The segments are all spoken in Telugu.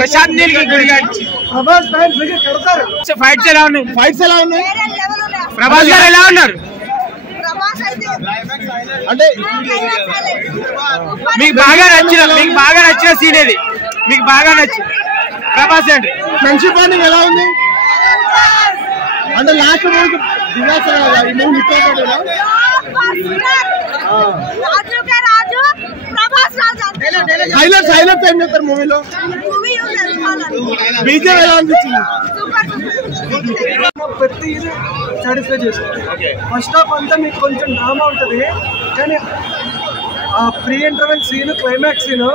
ప్రశాంత్ నీల్ కి గుడిగాడ్ ప్రభాస్ ఫ్యాన్స్ మీకు కడతారు. ఫైట్స్ ఎలా ఉన్నాయి? ప్రభాస్ గారు ఎలా ఉన్నారు? అంటే మీకు బాగా నచ్చిన సీన్ ఏది? మీకు బాగా నచ్చింది ప్రభాస్ అంటే ఫ్రెండ్షిప్ బాండింగ్ ఎలా ఉంది? అంటే లాస్ట్ మూవీకి డిజాస్టర్ కదా, ఈ మూవీ హిట్ అవుతుందా? హైలైట్స్ ఏం చెప్తారు మూవీలో? బీజేపీ ఎలా అనిపించింది? ప్రతి సాటిస్ఫై చేస్తారు. ఫస్ట్ హాఫ్ అంతా మీకు కొంచెం డ్రామా ఉంటుంది, కానీ ఆ pre interval scene, climax scene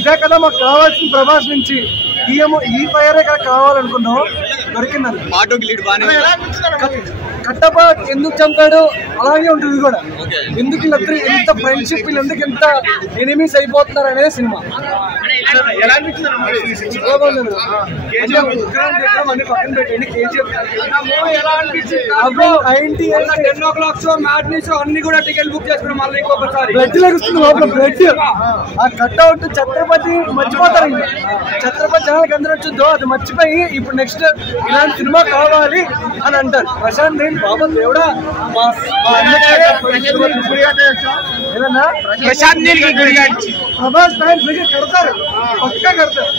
ఇదే కదా మాకు కావాల్సిన ప్రభాస్ నుంచి. ఈ ఫైరే కదా కావాలనుకున్నాం, దొరికిందని. కట్టప్ప ఎందుకు చంపాడు అలాగే ఉంటుంది కూడా. ఎందుకు వీళ్ళిద్దరు ఎంత ఫ్రెండ్షిప్, వీళ్ళెందుకు ఎంత ఎనిమీస్ అయిపోతున్నారు అనేది సినిమా. అన్ని కూడా టికెట్ బుక్ చేసుకున్నాం. మళ్ళీ ఇంకొకసారి బ్లడ్ లెగుస్తుంది లోపల, బ్లడ్. ఆ కట్అవుట్ ఛత్రపతి మర్చిపోతారు. ఛత్రపతి జనాలకు అందరూ వచ్చిందో అది మర్చిపోయి ఇప్పుడు నెక్స్ట్ ఇలాంటి సినిమా కావాలి అని అంటారు. ప్రశాంత్ నీల్ బాబా దేవుడా, ప్రశాంత్ నీల్ కి గుడిగాడ్ ప్రభాస్ ఫ్యాన్స్ కడతారు, పక్కా కడతారు.